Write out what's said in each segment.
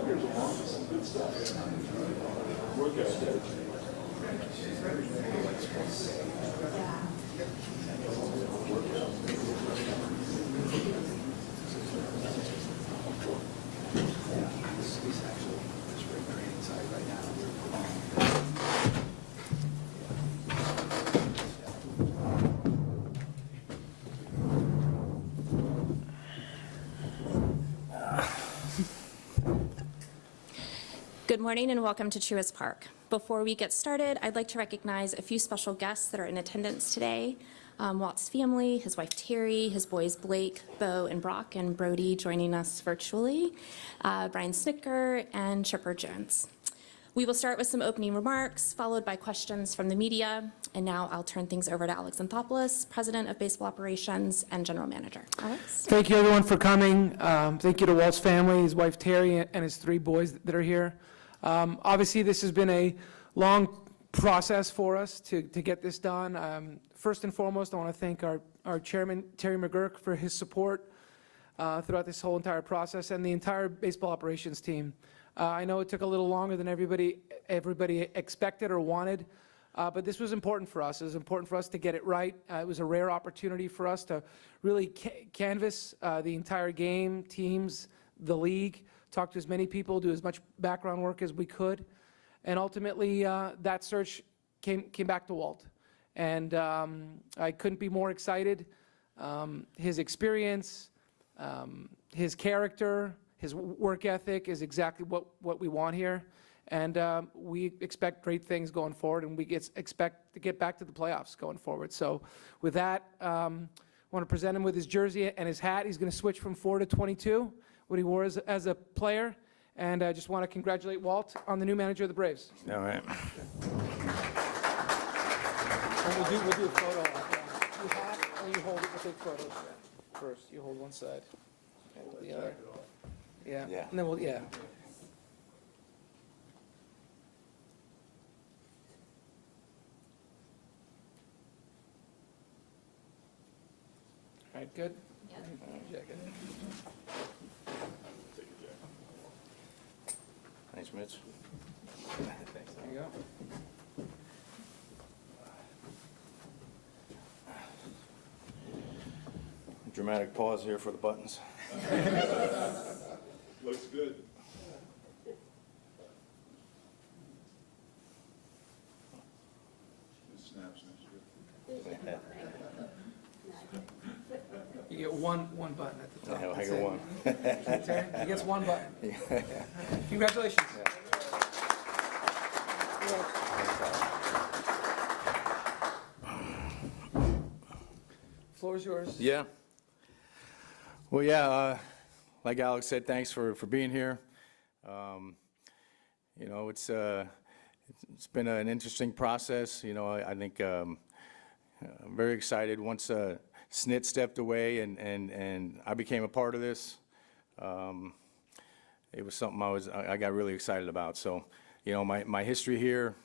Players along with some good stuff. Good morning and welcome to Truist Park. Before we get started, I'd like to recognize a few special guests that are in attendance today. Walt's family, his wife Terry, his boys Blake, Bo, and Brock, and Brody joining us virtually, Brian Snicker, and Chipper Jones. We will start with some opening remarks, followed by questions from the media, and now I'll turn things over to Alex Anthopoulos, President of Baseball Operations and General Manager. Alex? Thank you, everyone, for coming. Thank you to Walt's family, his wife Terry, and his 3 boys that are here. Obviously, this has been a long process for us to get this done. First and foremost, I want to thank our chairman, Terry McGurk, for his support throughout this whole entire process, and the entire baseball operations team. I know it took a little longer than everybody expected or wanted, but this was important for us. It was important for us to get it right. It was a rare opportunity for us to really canvass the entire game, teams, the league, talk to as many people, do as much background work as we could. And ultimately, that search came back to Walt. And I couldn't be more excited. His experience, his character, his work ethic is exactly what we want here. And we expect great things going forward, and we expect to get back to the playoffs going forward. So with that, I want to present him with his jersey and his hat. He's going to switch from 4 to 22, what he wore as a player. And I just want to congratulate Walt on the new manager of the Braves. All right. And we'll do a photo. You hat, and you hold it. We'll take photos first. You hold one side, and the other. Yeah. Yeah. And then we'll, yeah. All right, good? Yeah. Jacket. Thanks, Mitch. Thanks, there you go. Dramatic pause here for the buttons. Looks good. It snaps next year. You get one button at the top. I That's got it. one. Terry, he gets one button. Yeah. Congratulations. Floor is yours. Yeah. Well, yeah, like Alex said, thanks for being here. You know, it's been an interesting process. You know, I think I'm very excited once Snit stepped away and I became a part of this. It was something I got really excited about. So, you know, my history here,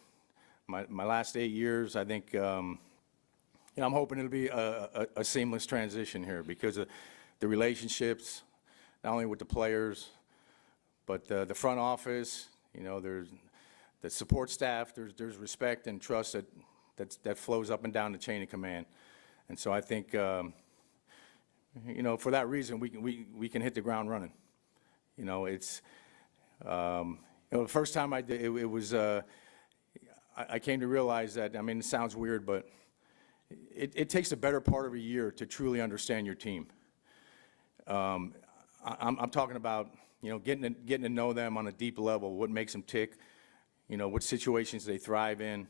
my last 8 years, I think, you know, I'm hoping it'll be a seamless transition here because of the relationships, not only with the players, but the front office. You know, there's the support staff. There's respect and trust that flows up and down the chain of command. And so I think, you know, for that reason, we can hit the ground running. You know, it's, you know, the first time I did it was, I came to realize that, I mean, it sounds weird, but it takes a better part of a year to truly understand your team. I'm talking about, you know, getting to know them on a deep level, what makes them tick, you know, what situations they thrive in,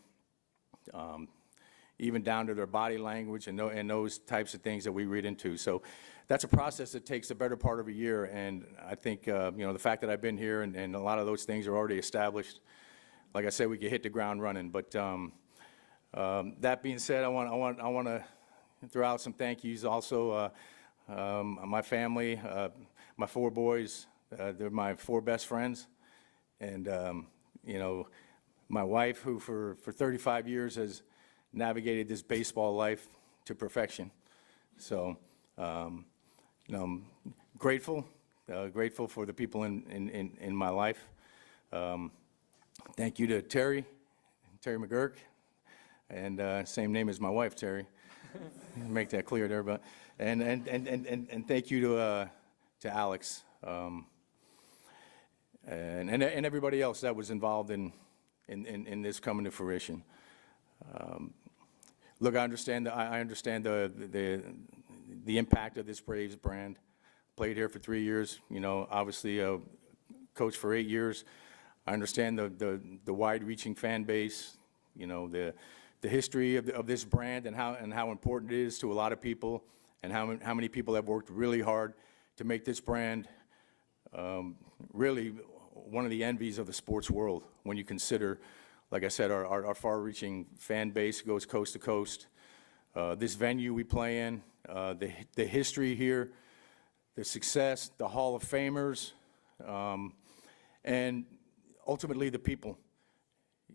even down to their body language and those types of things that we read into. So that's a process that takes a better part of a year, and I think, you know, the fact that I've been here and a lot of those things are already established, like I said, we can hit the ground running. But that being said, I want to throw out some thank yous also. My family, my 4 boys, they're my 4 best friends, and you know, my wife, who for 35 years has navigated this baseball life to perfection. So, you know, I'm grateful for the people in my life. Thank you to Terry Terry McGurk, and same name as my wife, Terry. Make that clear there, but and thank you to Alex and everybody else that was involved in this coming to fruition. Look, I understand the impact of this Braves brand. Played here for 3 years, you know, obviously coached for 8 years. I understand the wide-reaching fan base, you know, the history of this brand and how important it is to a lot of people, and how many people have worked really hard to make this brand really one of the envies of the sports world when you consider, like I said, our far-reaching fan base goes coast to coast. This venue we play in, the history here, the success, the Hall of Famers, and ultimately the people.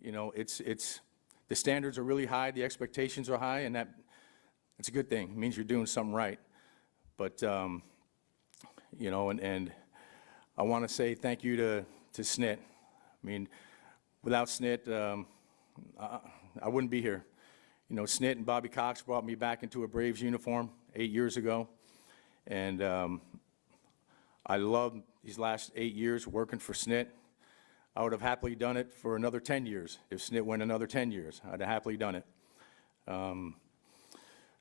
You know, the standards are really high, the expectations are high, and it's a good thing. It means you're doing something right. But, you know, and I want to say thank you to SNIT. I mean, without SNIT, I wouldn't be here. You know, SNIT and Bobby Cox brought me back into a Braves uniform 8 years ago. And I loved these last 8 years working for SNIT. I would have happily done it for another 10 years. If SNIT went another 10 years, I'd have happily done it.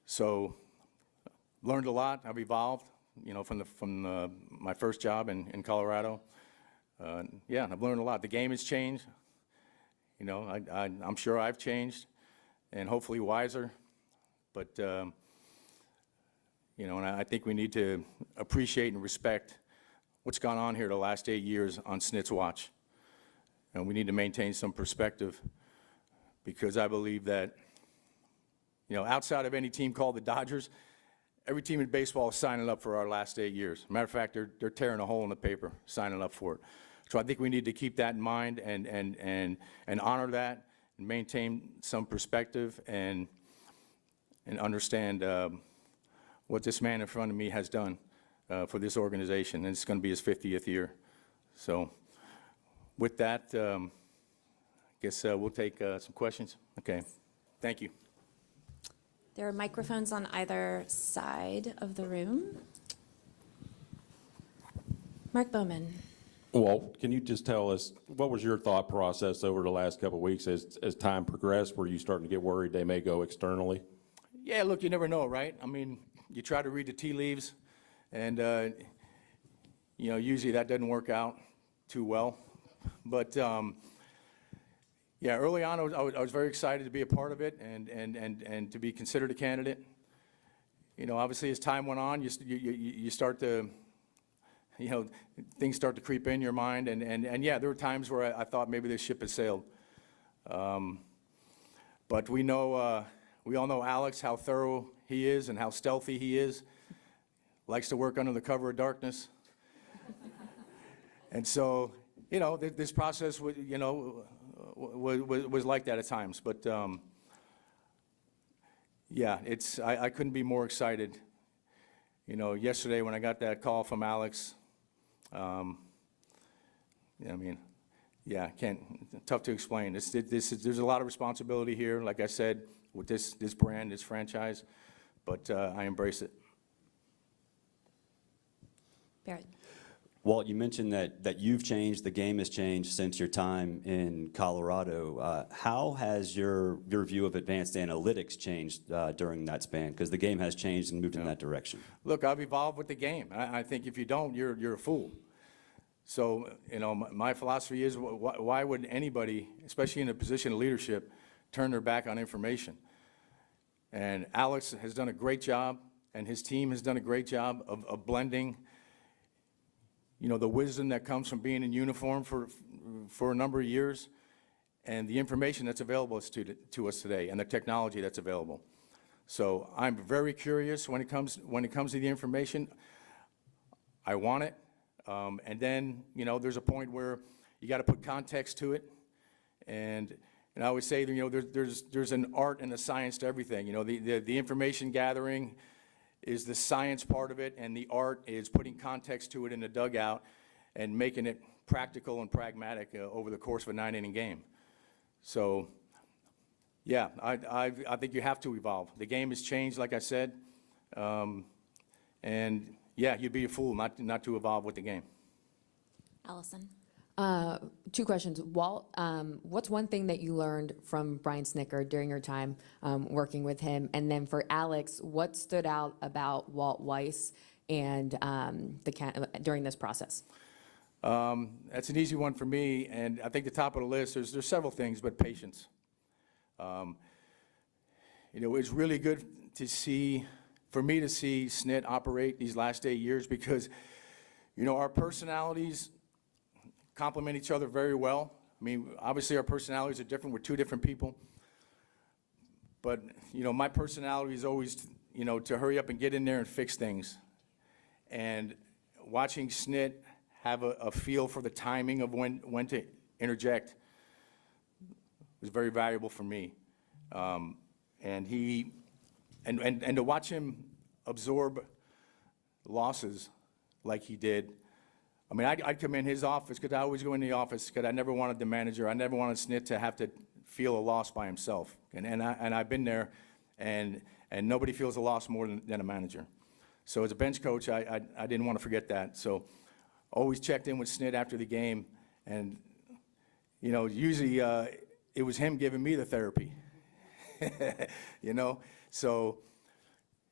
So learned a lot. I've evolved, you know, from my first job in Colorado. Yeah, I've learned a lot. The game has changed. You know, I'm sure I've changed, and hopefully wiser. But you know, and I think we need to appreciate and respect what's gone on here the last 8 years on SNIT's watch. And we need to maintain some perspective, because I believe that, you know, outside of any team called the Dodgers, every team in baseball is signing up for our last 8 years. Matter of fact, they're tearing a hole in the paper signing up for it. So I think we need to keep that in mind and honor that and maintain some perspective and understand what this man in front of me has done for this organization, and it's going to be his 50th year. So with that, I guess we'll take some questions. Okay, thank you. There are microphones on either side of the room. Mark Bowman. Walt, can you just tell us, what was your thought process over the last couple of weeks as time progressed? Were you starting to get worried they may go externally? Yeah, look, you never know, right? I mean, you try to read the tea leaves, and, you know, usually that doesn't work out too well. But, yeah, early on, I was very excited to be a part of it and to be considered a candidate. You know, obviously, as time went on, you start to, you know, things start to creep in your mind. And yeah, there were times where I thought maybe this ship had sailed. But we all know Alex, how thorough he is and how stealthy he is. Likes to work under the cover of darkness. And so, you know, this process, you know, was like that at times. But yeah, I couldn't be more excited. You know, yesterday when I got that call from Alex, I mean, yeah, tough to explain. There's a lot of responsibility here, like I said, with this brand, this franchise, but I embrace it. Barrett. Walt, you mentioned that you've changed, the game has changed since your time in Colorado. How has your view of advanced analytics changed during that span? Because the game has changed and moved in that direction. Look, I've evolved with the game. I think if you don't, you're a fool. So, you know, my philosophy is, why would anybody, especially in a position of leadership, turn their back on information? And Alex has done a great job, and his team has done a great job of blending, you know, the wisdom that comes from being in uniform for a number of years, and the information that's available to us today, and the technology that's available. So I'm very curious when it comes to the information. I want it, and then, you know, there's a point where you got to put context to it, and I always say that, you know, there's an art and a science to everything. You know, the information gathering is the science part of it, and the art is putting context to it in the dugout and making it practical and pragmatic over the course of a 9-inning game. So Yeah, I think you have to evolve. The game has changed, like I said, and yeah, you'd be a fool not to evolve with the game. Allison? Two questions. Walt, what's one thing that you learned from Brian Snicker during your time working with him? And then for Alex, what stood out about Walt Weiss and during this process? That's an easy one for me, and I think the top of the list, there's several things, but patience. You know, it's really good to see, for me to see SNIT operate these last 8 years because, you know, our personalities complement each other very well. I mean, obviously our personalities are different. We're two different people. But, you know, my personality is always, you know, to hurry up and get in there and fix things. And watching SNIT have a feel for the timing of when to interject was very valuable for me. And to watch him absorb losses like he did. I mean, I'd come in his office, because I always go in the office, because I never wanted the manager, I never wanted SNIT to have to feel a loss by himself. And I've been there, and nobody feels a loss more than a manager. So as a bench coach, I didn't want to forget that. So always checked in with SNIT after the game, and, you know, usually it was him giving me the therapy, you know? So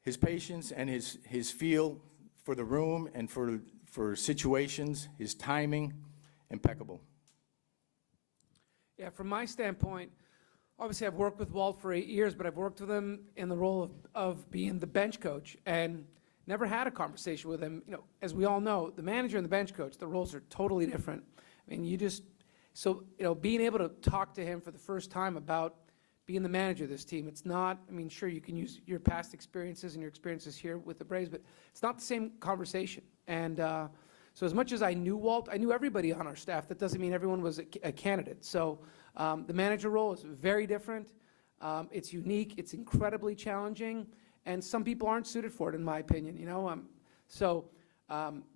his patience and his feel for the room and for situations, his timing, impeccable. Yeah, from my standpoint, obviously I've worked with Walt for 8 years, but I've worked with him in the role of being the bench coach and never had a conversation with him. You know, as we all know, the manager and the bench coach, the roles are totally different. I mean, so, you know, being able to talk to him for the first time about being the manager of this team, it's not, I mean, sure, you can use your past experiences and your experiences here with the Braves, but it's not the same conversation. And so as much as I knew Walt, I knew everybody on our staff. That doesn't mean everyone was a candidate. So the manager role is very different. It's unique. It's incredibly challenging. And some people aren't suited for it, in my opinion, you know. So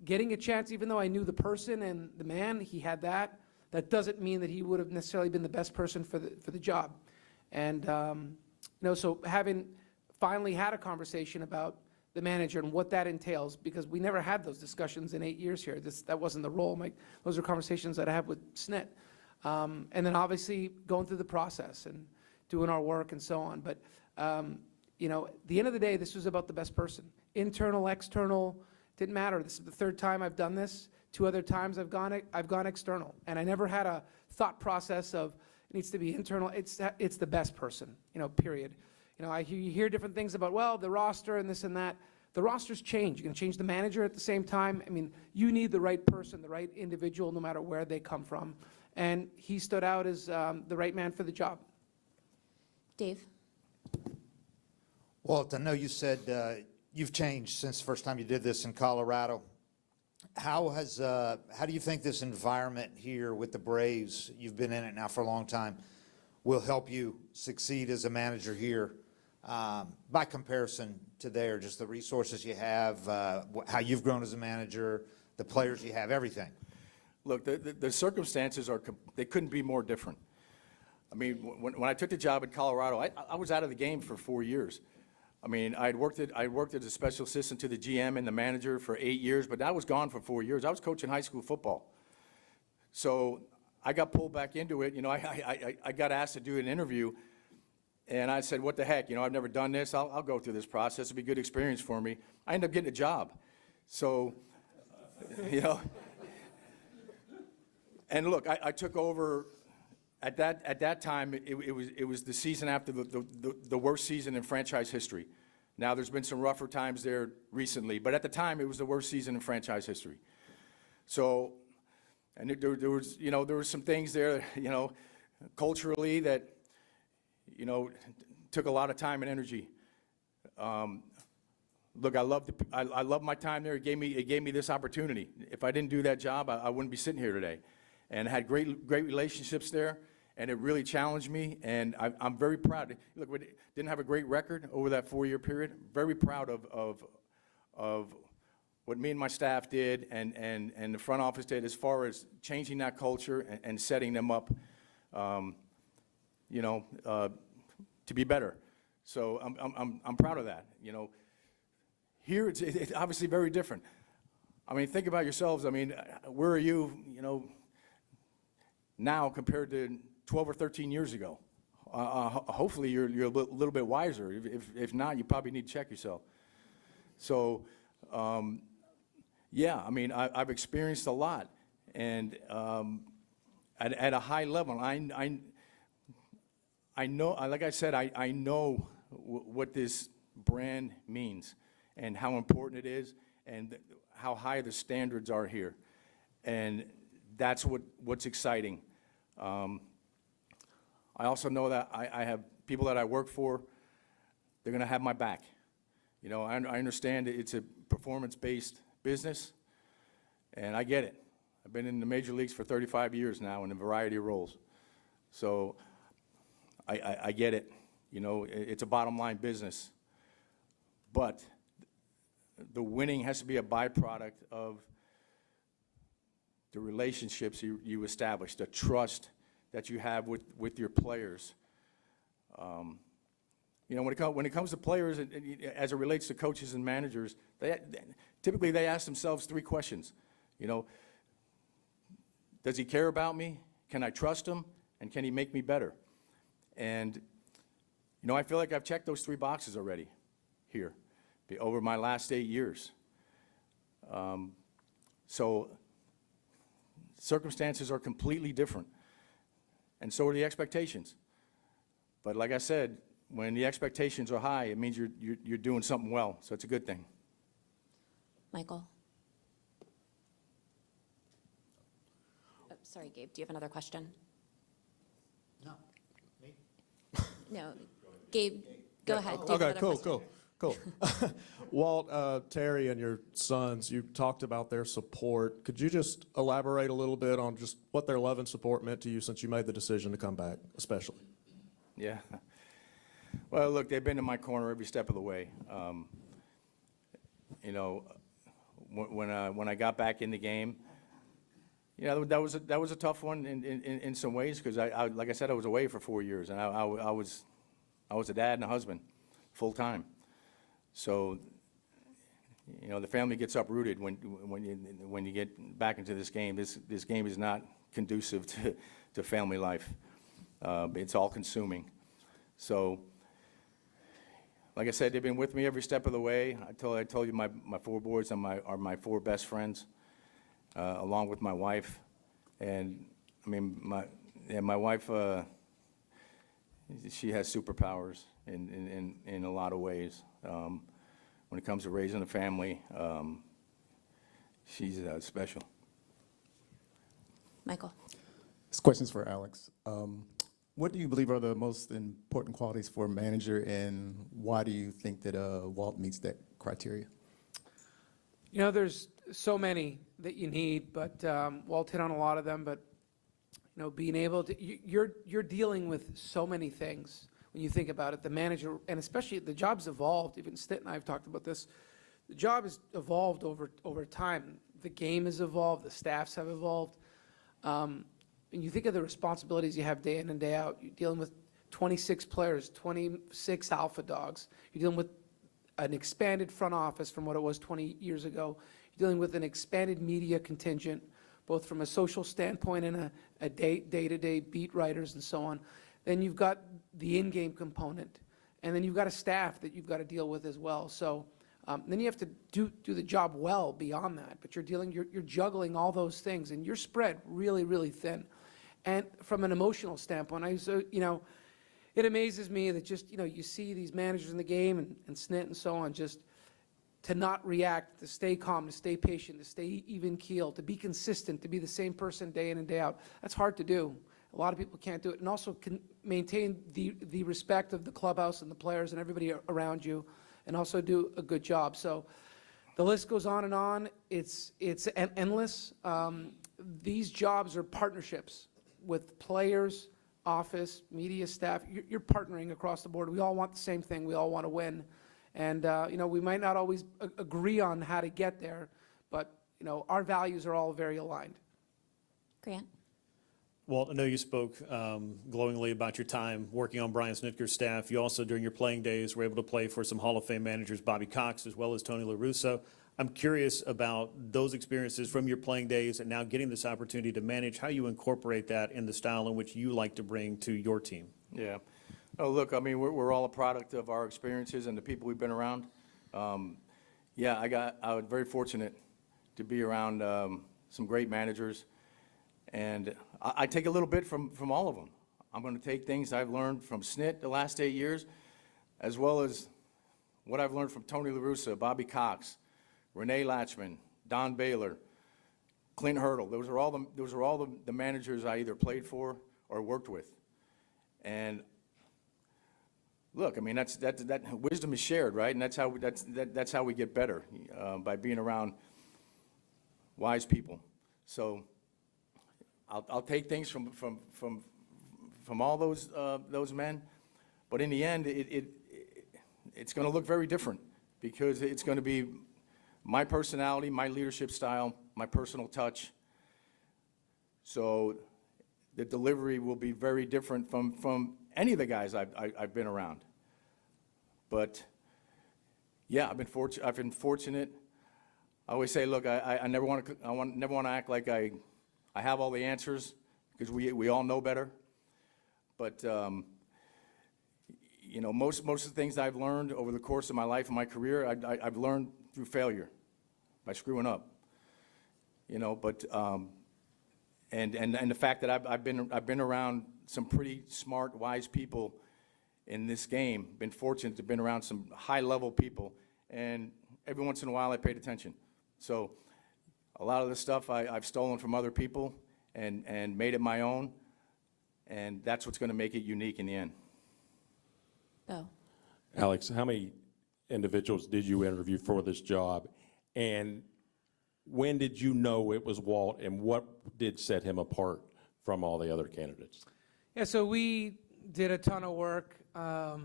getting a chance, even though I knew the person and the man, he had that, that doesn't mean that he would have necessarily been the best person for the job. And, you know, so having finally had a conversation about the manager and what that entails, because we never had those discussions in 8 years here. That wasn't the role. Those are conversations that I have with SNIT. And then obviously going through the process and doing our work and so on. But, you know, at the end of the day, this was about the best person. Internal, external, didn't matter. This is the third time I've done this. 2 other times I've gone external. And I never had a thought process of it needs to be internal. It's the best person, you know, period. You know, you hear different things about, well, the roster and this and that. The rosters change. You can change the manager at the same time. I mean, you need the right person, the right individual, no matter where they come from. And he stood out as the right man for the job. Dave? Walt, I know you said you've changed since the first time you did this in Colorado. How do you think this environment here with the Braves, you've been in it now for a long time, will help you succeed as a manager here by comparison to there, just the resources you have, how you've grown as a manager, the players you have, everything? Look, the circumstances they couldn't be more different. I mean, when I took the job in Colorado, I was out of the game for 4 years. I mean, I worked as a special assistant to the GM and the manager for 8 years, but I was gone for 4 years. I was coaching high school football. So I got pulled back into it. You know, I got asked to do an interview, and I said, what the heck, you know, I've never done this. I'll go through this process. It'll be a good experience for me. I ended up getting a job. So, you know, and look, I took over. At that time, it was the season after the worst season in franchise history. Now, there's been some rougher times there recently, but at the time, it was the worst season in franchise history. So, and there was, you know, there were some things there, you know, culturally that, you know, took a lot of time and energy. Look, I loved my time there. It gave me this opportunity. If I didn't do that job, I wouldn't be sitting here today. And had great relationships there, and it really challenged me, and I'm very proud. Look, we didn't have a great record over that 4-year period. Very proud of what me and my staff did and the front office did as far as changing that culture and setting them up, you know, to be better. So I'm proud of that, you know. Here, it's obviously very different. I mean, think about yourselves. I mean, where are you, you know, now compared to 12 or 13 years ago? Hopefully, you're a little bit wiser. If not, you probably need to check yourself. So, yeah, I mean, I've experienced a lot, and at a high level, I know, like I said, I know what this brand means and how important it is and how high the standards are here. And that's what's exciting. I also know that I have people that I work for, they're going to have my back. You know, I understand it's a performance-based business, and I get it. I've been in the major leagues for 35 years now in a variety of roles. So I get it. You know, it's a bottom-line business. But the winning has to be a byproduct of the relationships you establish, the trust that you have with your players. You know, when it comes to players, as it relates to coaches and managers, typically they ask themselves 3 questions. You know, does he care about me? Can I trust him? And can he make me better? And, you know, I feel like I've checked those 3 boxes already here over my last 8 years. So circumstances are completely different, and so are the expectations. But like I said, when the expectations are high, it means you're doing something well, so it's a good thing. Michael? Oh, sorry, Gabe, do you have another question? No. No. Gabe, go ahead. Do you have Okay, another cool, question? cool. Walt, Terry, and your sons, you talked about their support. Could you just elaborate a little bit on just what their love and support meant to you since you made the decision to come back, especially? Yeah. Well, look, they've been in my corner every step of the way. You know, when I got back in the game, you know, that was a tough one in some ways because I like I said, I was away for 4 years, and I was a dad and a husband, full time. So, you know, the family gets uprooted when you get back into this game. This game is not conducive to family life. It's all consuming. So, like I said, they've been with me every step of the way. I told you my 4 boys are my 4 best friends, along with my wife. And I mean, my wife, she has superpowers in a lot of ways. When it comes to raising a family, she's special. Michael? This question's for Alex. What do you believe are the most important qualities for a manager, and why do you think that Walt meets that criteria? You know, there's so many that you need, but Walt hit on a lot of them. But you know, being able to, you're dealing with so many things when you think about it. The manager, and especially the job's evolved. Even Stitt and I have talked about this. The job has evolved over time. The game has evolved. The staffs have evolved. And you think of the responsibilities you have day in and day out. You're dealing with 26 players, 26 alpha dogs. You're dealing with an expanded front office from what it was 20 years ago. You're dealing with an expanded media contingent, both from a social standpoint and a day-to-day beat writers and so on. Then you've got the in-game component, and then you've got a staff that you've got to deal with as well. So then you have to do the job well beyond that. But you're juggling all those things, and you're spread really, really thin. And from an emotional standpoint, you know, it amazes me that just, you know, you see these managers in the game and Snit and so on, just to not react, to stay calm, to stay patient, to stay even keeled, to be consistent, to be the same person day in and day out. That's hard to do. A lot of people can't do it, and also can maintain the respect of the clubhouse and the players and everybody around you, and also do a good job. So the list goes on and on. It's endless. These jobs are partnerships with players, office, media staff. You're partnering across the board. We all want the same thing. We all want to win. And, you know, we might not always agree on how to get there, but, you know, our values are all very aligned. Grant? Walt, I know you spoke glowingly about your time working on Brian Snitker's staff. You also, during your playing days, were able to play for some Hall of Fame managers, Bobby Cox, as well as Tony La Russa. I'm curious about those experiences from your playing days and now getting this opportunity to manage, how you incorporate that in the style in which you like to bring to your team. Yeah. Oh, look, I mean, we're all a product of our experiences and the people we've been around. Yeah, I was very fortunate to be around some great managers, and I take a little bit from all of them. I'm going to take things I've learned from Snit the last 8 years, as well as what I've learned from Tony La Russa, Bobby Cox, Renee Latchman, Don Baylor, Clint Hurdle. Those are all the managers I either played for or worked with. And look, I mean, that wisdom is shared, right? And that's how we get better, by being around wise people. So I'll take things from all those men, but in the end, it's going to look very different, because it's going to be my personality, my leadership style, my personal touch. So the delivery will be very different from any of the guys I've been around. But yeah, I've been fortunate. I always say, look, I never want to act like I have all the answers, because we all know better. But you know, most of the things I've learned over the course of my life and my career, I've learned through failure, by screwing up. You know, but and the fact that I've been around some pretty smart, wise people in this game. Been fortunate to have been around some high-level people, and every once in a while I paid attention. So a lot of the stuff I've stolen from other people and made it my own, and that's what's going to make it unique in the end. Bo. Alex, how many individuals did you interview for this job? And when did you know it was Walt, and what did set him apart from all the other candidates? Yeah, so we did a ton of work. I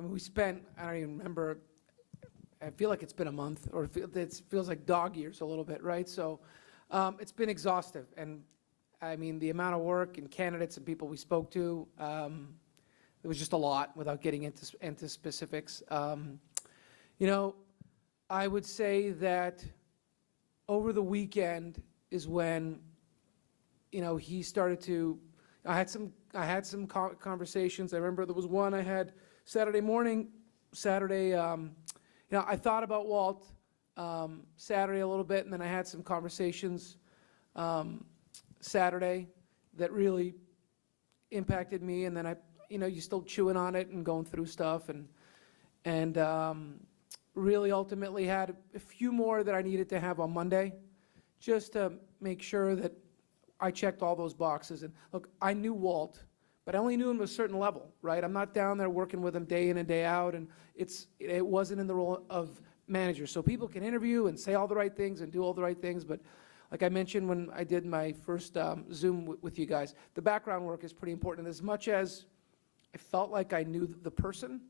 mean, we spent, I don't even remember, I feel like it's been a month, or it feels like dog years a little bit, right? So it's been exhaustive. And I mean, the amount of work and candidates and people we spoke to, it was just a lot without getting into specifics. You know, I would say that over the weekend is when, you know, he started to, I had some conversations. I remember there was one I had Saturday morning, you know, I thought about Walt Saturday a little bit, and then I had some conversations Saturday that really impacted me, and then you know, you're still chewing on it and going through stuff, and really ultimately had a few more that I needed to have on Monday, just to make sure that I checked all those boxes. And look, I knew Walt, but I only knew him to a certain level, right? I'm not down there working with him day in and day out, and it wasn't in the role of manager. So people can interview and say all the right things and do all the right things, but like I mentioned when I did my first Zoom with you guys, the background work is pretty important. As much as I felt like I knew the person,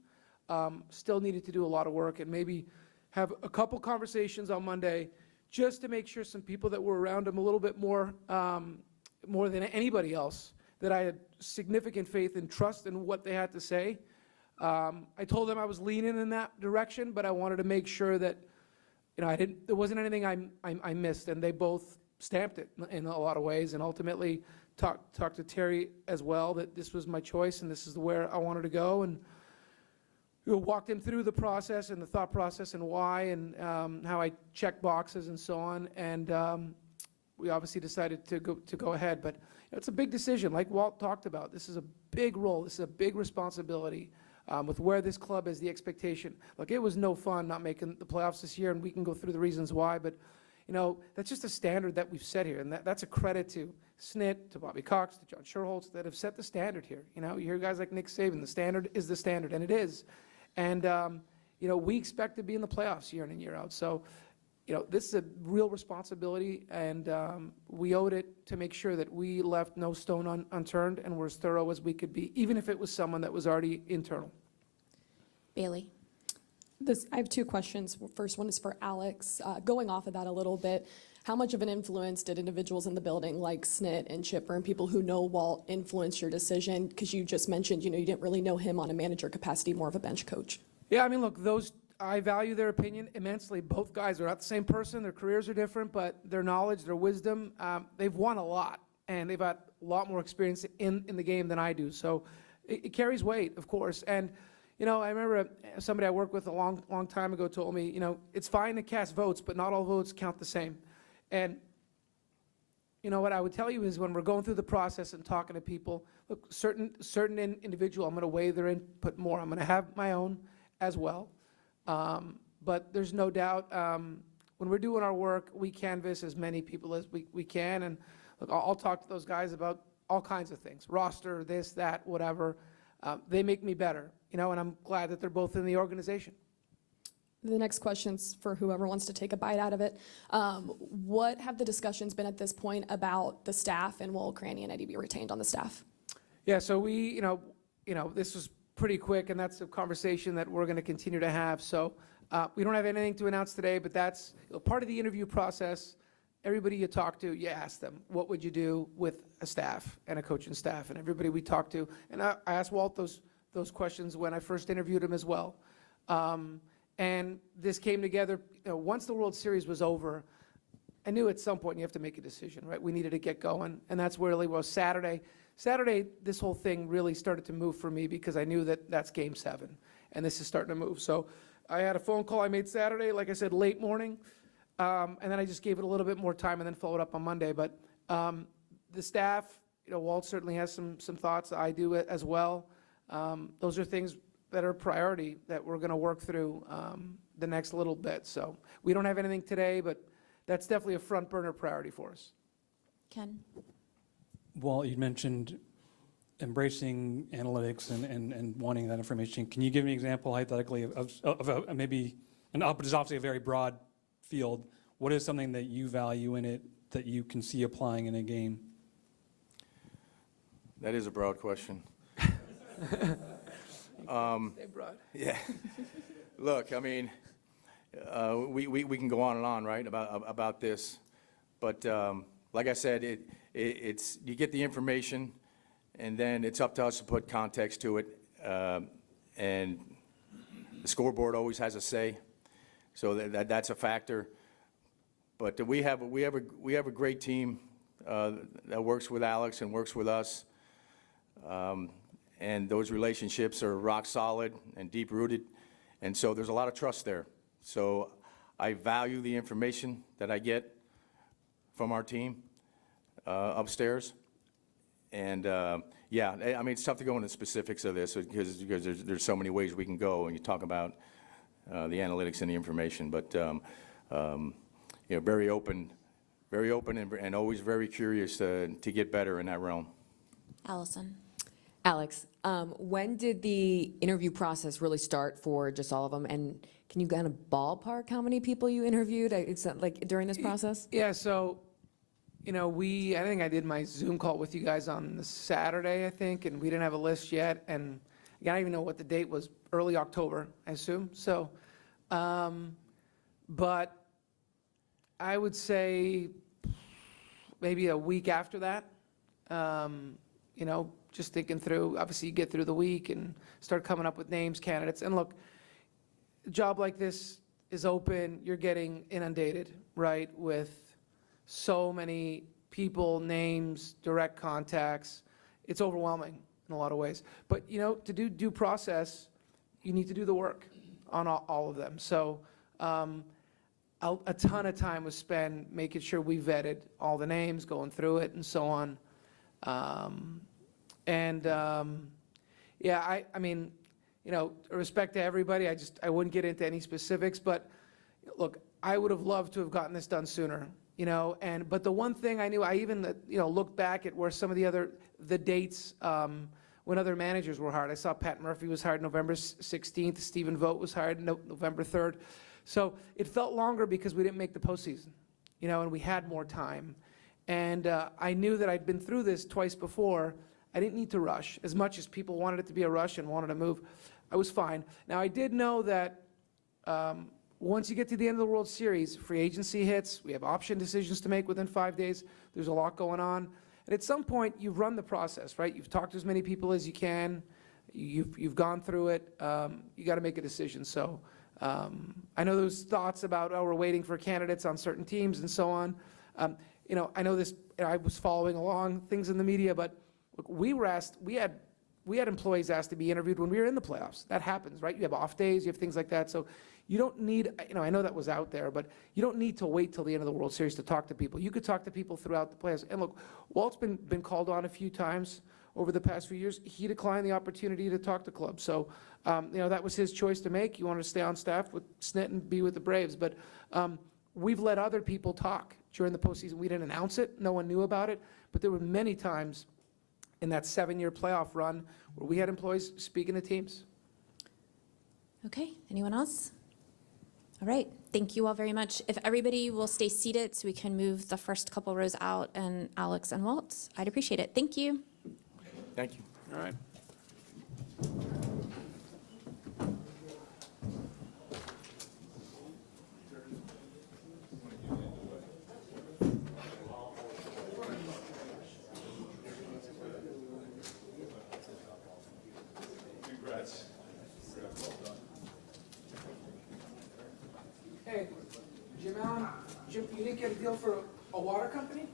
still needed to do a lot of work, and maybe have a couple conversations on Monday just to make sure some people that were around him a little bit more than anybody else, that I had significant faith and trust in what they had to say. I told them I was leaning in that direction, but I wanted to make sure that, you know, there wasn't anything I missed, and they both stamped it in a lot of ways, and ultimately talked to Terry as well, that this was my choice and this is where I wanted to go, and we walked him through the process and the thought process and why, and how I check boxes and so on, and we obviously decided to go ahead. But you know, it's a big decision, like Walt talked about. This is a big role. This is a big responsibility with where this club is, the expectation. Look, it was no fun not making the playoffs this year, and we can go through the reasons why, but you know, that's just a standard that we've set here, and that's a credit to Snit, to Bobby Cox, to John Sherholtz, that have set the standard here. You know, you hear guys like Nick Saban, the standard is the standard, and it is. And, you know, we expect to be in the playoffs year in and year out. So, you know, this is a real responsibility, and we owed it to make sure that we left no stone unturned and were as thorough as we could be, even if it was someone that was already internal. Bailey. I have two questions. First one is for Alex. Going off of that a little bit, how much of an influence did individuals in the building like Snit and Chipper and people who know Walt influence your decision? Because you just mentioned, you didn't really know him on a manager capacity, more of a bench coach. Yeah, I mean, look, I value their opinion immensely. Both guys are not the same person. Their careers are different, but their knowledge, their wisdom, they've won a lot, and they've got a lot more experience in the game than I do. So it carries weight, of course. And, I remember somebody I worked with a long time ago told me, it's fine to cast votes, but not all votes count the same. And what I would tell you is when we're going through the process and talking to people, look, certain individual, I'm going to weigh their input more. I'm going to have my own as well. But there's no doubt when we're doing our work, we canvass as many people as we can. And look, I'll talk to those guys about all kinds of things, roster, this, that, whatever. They make me better, and I'm glad that they're both in the organization. The next question's for whoever wants to take a bite out of it. What have the discussions been at this point about the staff, and will Cranny and Eddie be retained on the staff? Yeah, so we, this was pretty quick, and that's a conversation that we're going to continue to have. So we don't have anything to announce today, but that's part of the interview process. Everybody you talk to, you ask them, what would you do with a staff and a coaching staff? And everybody we talk to, and I asked Walt those questions when I first interviewed him as well. And this came together, once the World Series was over, I knew at some point you have to make a decision, right? We needed to get going, and that's where it was Saturday. Saturday, this whole thing really started to move for me because I knew that that's Game 7, and this is starting to move. So I had a phone call I made Saturday, like I said, late morning, and then I just gave it a little bit more time and then followed up on Monday. But the staff, Walt certainly has some thoughts. I do as well. Those are things that are a priority that we're going to work through the next little bit. So we don't have anything today, but that's definitely a front burner priority for us. Ken? Walt, you mentioned embracing analytics and wanting that information. Can you give me an example, hypothetically, of maybe, and it's obviously a very broad field, what is something that you value in it that you can see applying in a game? That is a broad question. Yeah. Look, I mean, we can go on and on, right, about this. But like I said, it's you get the information, and then it's up to us to put context to it. And the scoreboard always has a say, so that's a factor. But we have a great team that works with Alex and works with us. And those relationships are rock solid and deep rooted, and so there's a lot of trust there. So I value the information that I get from our team upstairs, and yeah, I mean, it's tough to go into specifics of this because there's so many ways we can go when you talk about the analytics and the information, but very open and always very curious to get better in that realm. Allison? Alex, when did the interview process really start for just all of them? And can you kind of ballpark how many people you interviewed? It's not like during this process? Yeah, so, I think I did my Zoom call with you guys on the Saturday, I think, and we didn't have a list yet. And I don't even know what the date was, early October, I assume. So, but I would say maybe a week after that, just thinking through, obviously you get through the week and start coming up with names, candidates. And look, a job like this is open, you're getting inundated, right, with so many people, names, direct contacts. It's overwhelming in a lot of ways. But, to do due process, you need to do the work on all of them. So a ton of time was spent making sure we vetted all the names, going through it and so on. Yeah, I mean, respect to everybody, I wouldn't get into any specifics, but look, I would have loved to have gotten this done sooner, but the one thing I knew, I even, looked back at where some of the dates, when other managers were hired. I saw Pat Murphy was hired November 16th, Stephen Vogt was hired November 3rd. So it felt longer because we didn't make the postseason, and we had more time. And I knew that I'd been through this twice before. I didn't need to rush. As much as people wanted it to be a rush and wanted to move, I was fine. Now, I did know that once you get to the end of the World Series, free agency hits, we have option decisions to make within 5 days, there's a lot going on. And at some point, you've run the process, right? You've talked to as many people as you can, you've gone through it, you got to make a decision. So I know those thoughts about, oh, we're waiting for candidates on certain teams and so on. You know, I know this, I was following along things in the media, but look, we were asked, we had employees asked to be interviewed when we were in the playoffs. That happens, right? You have off days, you have things like that. So you don't need, you know, I know that was out there, but you don't need to wait till the end of the World Series to talk to people. You could talk to people throughout the playoffs. And look, Walt's been called on a few times over the past few years. He declined the opportunity to talk to clubs. So, you know, that was his choice to make. He wanted to stay on staff with Snit and be with the Braves. But we've let other people talk during the postseason. We didn't announce it. No one knew about it. But there were many times in that 7-year playoff run where we had employees speaking to teams. Okay, anyone else? All right, thank you all very much. If everybody will stay seated so we can move the first couple rows out, and Alex and Walt, I'd appreciate it. Thank you. Thank you. All right. Hey, Jim Allen, Jim, you didn't get a deal for a water company?